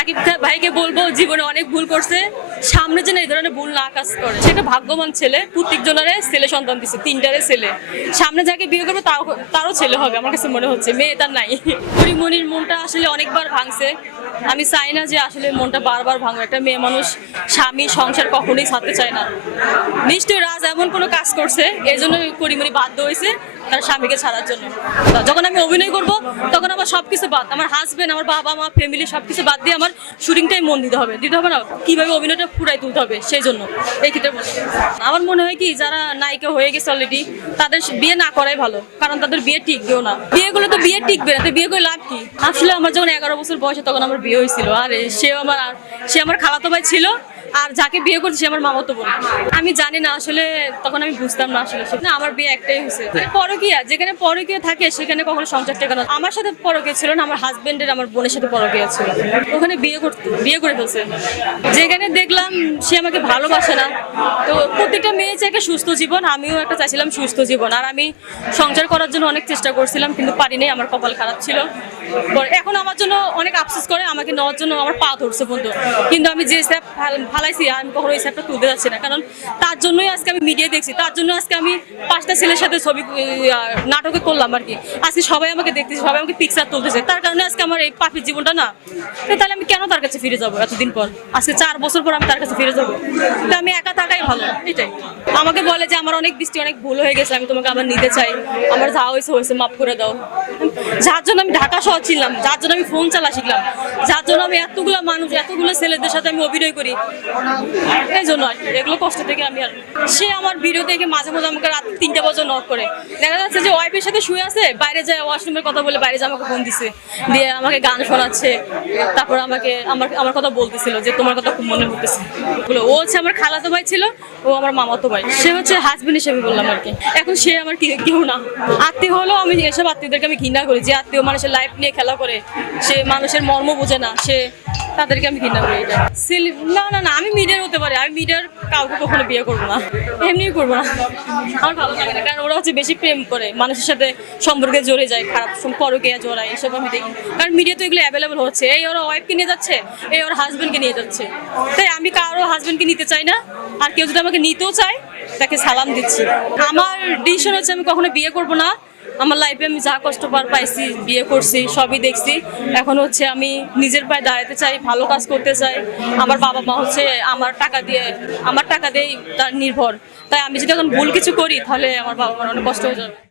সাকিব ভাইকে বলবো জীবনে অনেক ভুল করছে, সামনে যেন এই ধরনের ভুল না কাজ করে। সেটা ভাগ্যবান ছেলে, প্রত্যেক জনের ছেলে সন্তান দিচ্ছে, তিনটারে ছেলে। সামনে যাকে বিয়ে করবে তারও ছেলে হবে আমার কাছে মনে হচ্ছে, মেয়ে তার নাই। পরিমণির মনটা আসলে অনেকবার ভাঙছে। আমি চাই না যে আসলে মনটা বারবার ভাঙবে। একটা মেয়ে মানুষ স্বামী সংসার কখনোই ছাড়তে চায় না। নিশ্চয়ই রাজ এমন কোনো কাজ করছে, এই জন্য পরিমণি বাধ্য হয়েছে তার স্বামীকে ছাড়ার জন্য। যখন আমি অভিনয় করব তখন আমার সবকিছু বাদ, আমার হাজবেন্ড, আমার বাবা মা, ফ্যামিলি সবকিছু বাদ দিয়ে আমার শুটিংটাই মন দিতে হবে না, কিভাবে অভিনয়টা ফুরাই তুলতে হবে সেই জন্য। এই ক্ষেত্রে আমার মনে হয় কি, যারা নায়িকা হয়ে গেছে অলরেডি তাদের বিয়ে না করাই ভালো, কারণ তাদের বিয়ে টিকবেও না। বিয়ে করলে তো বিয়ে টিকবে না, তো বিয়ে করে লাভ কি? আসলে আমার যখন 11 বছর বয়সে তখন আমার বিয়ে হয়েছিল, আর সে আমার খালাতো ভাই ছিল, আর যাকে বিয়ে করছে সে আমার মামাতো বোন। আমি জানি না আসলে, তখন আমি বুঝতাম না আসলে। না, আমার বিয়ে একটাই হয়েছে। পরকীয়া, যেখানে পরকীয়া থাকে সেখানে কখনো সংসার টেকানো। আমার সাথে পরকীয়া ছিল না, আমার হাজবেন্ডের আমার বোনের সাথে পরকীয়া ছিল। ওখানে বিয়ে করে ফেলছে। যেখানে দেখলাম সে আমাকে ভালোবাসে না। তো প্রত্যেকটা মেয়ে চাই একটা সুস্থ জীবন, আমিও একটা চাইছিলাম সুস্থ জীবন। আর আমি সংসার করার জন্য অনেক চেষ্টা করছিলাম, কিন্তু পারিনি, আমার কপাল খারাপ ছিল। এখন আমার জন্য অনেক আফসোস করে, আমাকে নেওয়ার জন্য আমার পা ধরছে বন্ধু। কিন্তু আমি যে স্যাপ ফালাইছি, আমি কখনো এই স্যাপটা তুলতে যাচ্ছি না, কারণ তার জন্যই আজকে আমি মিডিয়া দেখছি, তার জন্য আজকে আমি 5টা ছেলের সাথে ছবি নাটকে করলাম আর কি। আজকে সবাই আমাকে দেখতেছে, সবাই আমাকে পিকচার তুলতেছে, তার কারণে আজকে আমার এই পাপির জীবনটা না। তাহলে আমি কেন তার কাছে ফিরে যাবো এতদিন পর? আজকে 4 বছর পর আমি তার কাছে ফিরে যাবো? তো আমি একা থাকাই ভালো। এটাই আমাকে বলে যে আমার অনেক অনেক ভুল হয়ে গেছে, আমি তোমাকে আবার নিতে চাই, আমার যা হয়েছে মাফ করে দাও। যার জন্য আমি ঢাকা শহর ছিলাম, যার জন্য আমি ফোন চালা শিখলাম, যার জন্য আমি এতগুলো মানুষ, এতগুলো ছেলেদের সাথে আমি অভিনয় করি, এই জন্য আর কি। এগুলো কষ্ট থেকে আমি আর সে আমার ভিডিও দেখে মাঝে মাঝে আমাকে রাত 3টা বাজে নক করে। দেখা যাচ্ছে যে ওয়াইফের সাথে শুয়ে আছে, বাইরে যায় ওয়াশরুমের কথা বলে বাইরে যায়, আমাকে ফোন দিছে, দিয়ে আমাকে গান শোনাচ্ছে, তারপর আমাকে আমার কথা বলতেছিল যে তোমার কথা খুব মনে হতেছে। ও হচ্ছে আমার খালাতো ভাই ছিল, ও আমার মামাতো ভাই। সে হচ্ছে হাজবেন্ড হিসেবে বললাম আর কি। এখন সে আমার কেউ না, আত্মীয় হলেও আমি এসব আত্মীয়দেরকে আমি ঘৃণা করি। যে আত্মীয় মানুষের লাইফ নিয়ে খেলা করে, সে মানুষের মর্ম বোঝে না, তাদেরকে আমি ঘৃণা করি। এটা না, আমি মিডিয়ার হতে পারি, আমি মিডিয়ার কাউকে কখনো বিয়ে করবো না, এমনিই করবো না। আমার ভালো লাগে না, কারণ ওরা হচ্ছে বেশি প্রেম করে, মানুষের সাথে সম্পর্কে জড়ে যায়, খারাপ পরকীয়া জড়ায়, এসব আমি দেখি। কারণ মিডিয়া তো এগুলো অ্যাভেলেবল হচ্ছে, এই ওরা ওয়াইফকে নিয়ে যাচ্ছে, এই ওর হাজবেন্ডকে নিয়ে যাচ্ছে। তাই আমি কারো হাজবেন্ডকে নিতে চাই না, আর কেউ যদি আমাকে নিতেও চায় তাকে সালাম দিচ্ছি। আমার ডিসিশন হচ্ছে আমি কখনো বিয়ে করবো না। আমার লাইফে আমি যা কষ্ট পাইছি, বিয়ে করছি, সবই দেখছি। এখন হচ্ছে আমি নিজের পায়ে দাঁড়াতে চাই, ভালো কাজ করতে চাই। আমার বাবা মা হচ্ছে আমার টাকা দিয়ে তার নির্ভর। তাই আমি যদি এখন ভুল কিছু করি তাহলে আমার বাবা মার অনেক কষ্ট হয়ে যাবে।